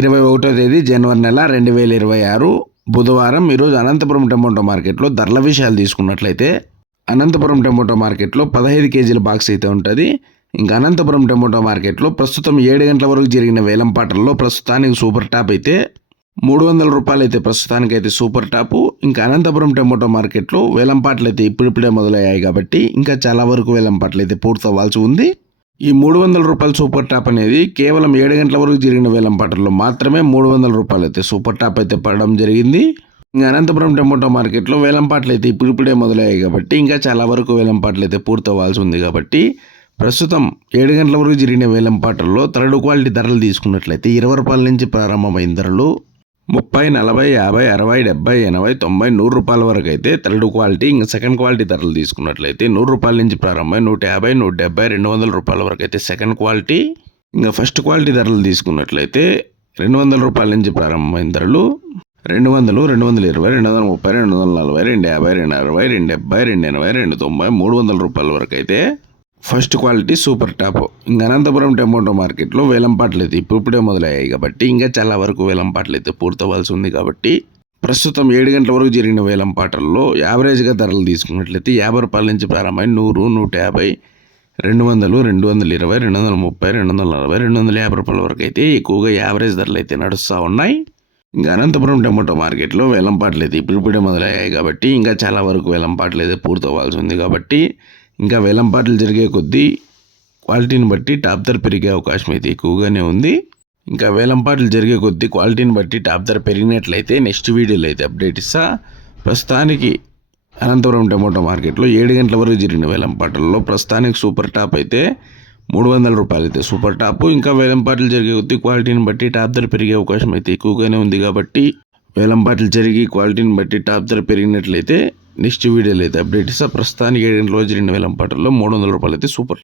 ఇరవై ఒకటో తేదీ జనవరి నెల రెండు వేల ఇరవై ఆరు బుధవారం ఈరోజు అనంతపురం టమోటో మార్కెట్లో ధరల విషయాలు తీసుకున్నట్లయితే అనంతపురం టమోటో మార్కెట్లో పదహైదు కేజీల బాక్స్ అయితే ఉంటుంది. ఇంకా అనంతపురం టమోటో మార్కెట్లో ప్రస్తుతం ఏడు గంటల వరకు జరిగిన వేలం పాటల్లో ప్రస్తుతానికి సూపర్ టాప్ అయితే మూడు వందల రూపాయలు అయితే ప్రస్తుతానికైతే సూపర్ టాపు. ఇంకా అనంతపురం టమోటో మార్కెట్లో వేలం పాటలు అయితే ఇప్పుడిప్పుడే మొదలయ్యాయి కాబట్టి ఇంకా చాలా వరకు వేలం పాటలు అయితే పూర్తవ్వాల్సి ఉంది. ఈ మూడు వందల రూపాయల సూపర్ టాప్ అనేది కేవలం ఏడు గంటల వరకు జరిగిన వేలం పాటల్లో మాత్రమే మూడు వందల రూపాయలు అయితే సూపర్ టాప్ అయితే పడడం జరిగింది. ఇంకా అనంతపురం టమోటో మార్కెట్లో వేలం పాటలు అయితే ఇప్పుడిప్పుడే మొదలయ్యాయి కాబట్టి ఇంకా చాలా వరకు వేలం పాటలు అయితే పూర్తవ్వాల్సి ఉంది కాబట్టి ప్రస్తుతం ఏడు గంటల వరకు జరిగిన వేలం పాటల్లో థర్డ్ క్వాలిటీ ధరలు తీసుకున్నట్లయితే ఇరవై రూపాయల నుంచి ప్రారంభమైన ధరలు ముప్పై నలభై యాభై అరవై డెబ్బై ఎనభై తొంభై నూరు రూపాయల వరకు అయితే థర్డ్ క్వాలిటీ ఇంకా సెకండ్ క్వాలిటీ ధరలు తీసుకున్నట్లయితే నూరు రూపాయల నుంచి ప్రారంభమై నూట యాభై నూట డెబ్బై రెండు వందల రూపాయల వరకు అయితే సెకండ్ క్వాలిటీ ఇంకా ఫస్ట్ క్వాలిటీ ధరలు తీసుకున్నట్లయితే రెండు వందల రూపాయల నుంచి ప్రారంభమైన ధరలు రెండు వందలు రెండు వందల ఇరవై రెండు వందల ముప్పై రెండు వందల నలభై రెండు యాభై రెండు అరవై రెండు డెబ్బై రెండు ఎనభై రెండు తొంభై మూడు వందల రూపాయల వరకు అయితే ఫస్ట్ క్వాలిటీ సూపర్ టాప్. ఇంకా అనంతపురం టమోటో మార్కెట్లో వేలంపాట్లు అయితే ఇప్పుడే మొదలయ్యాయి కాబట్టి ఇంకా చాలా వరకు వేలంపాట్లు అయితే పూర్తవ్వాల్సి ఉంది కాబట్టి ప్రస్తుతం ఏడు గంటల వరకు జరిగిన వేలంపాటల్లో యావరేజ్గా ధరలు తీసుకున్నట్లయితే యాభై రూపాయల నుంచి ప్రారంభమై నూరు నూట యాభై రెండు వందలు రెండు వందల ఇరవై రెండు వందల ముప్పై రెండు వందల నలభై రెండు వందల యాభై రూపాయల వరకు అయితే ఎక్కువగా యావరేజ్ ధరలు అయితే నడుస్తూ ఉన్నాయి. ఇంకా అనంతపురం టమోటో మార్కెట్లో వేలంపాట్లు అయితే ఇప్పుడిప్పుడే మొదలయ్యాయి కాబట్టి ఇంకా చాలా వరకు వేలంపాట్లు అయితే పూర్తవ్వాల్సి ఉంది కాబట్టి ఇంకా వేలంపాట్లు జరిగే కొద్దీ క్వాలిటీని బట్టి టాప్ ధర పెరిగే అవకాశం అయితే ఎక్కువగానే ఉంది. ఇంకా వేలంపాట్లు జరిగే కొద్దీ క్వాలిటీని బట్టి టాప్ ధర పెరిగినట్లయితే నెక్స్ట్ వీడియోలో అయితే అప్డేట్ ఇస్తా. ప్రస్తుతానికి అనంతపురం టమోటో మార్కెట్లో ఏడు గంటల వరకు జరిగిన వేలంపాటల్లో ప్రస్తుతానికి సూపర్ టాప్ అయితే మూడు వందల రూపాయలు అయితే సూపర్ టాప్. ఇంకా వేలంపాట్లు జరిగే కొద్దీ క్వాలిటీని బట్టి టాప్ ధర పెరిగే అవకాశం అయితే ఎక్కువగానే ఉంది కాబట్టి వేలంపాటలు జరిగి క్వాలిటీని బట్టి టాప్ ధర పెరిగినట్లయితే నెక్స్ట్ వీడియోలో అయితే అప్డేట్ ఇస్తా. ప్రస్తుతానికి ఏడు రోజు రెండు వేల పాటల్లో మూడు వందల రూపాయలు అయితే సూపర్.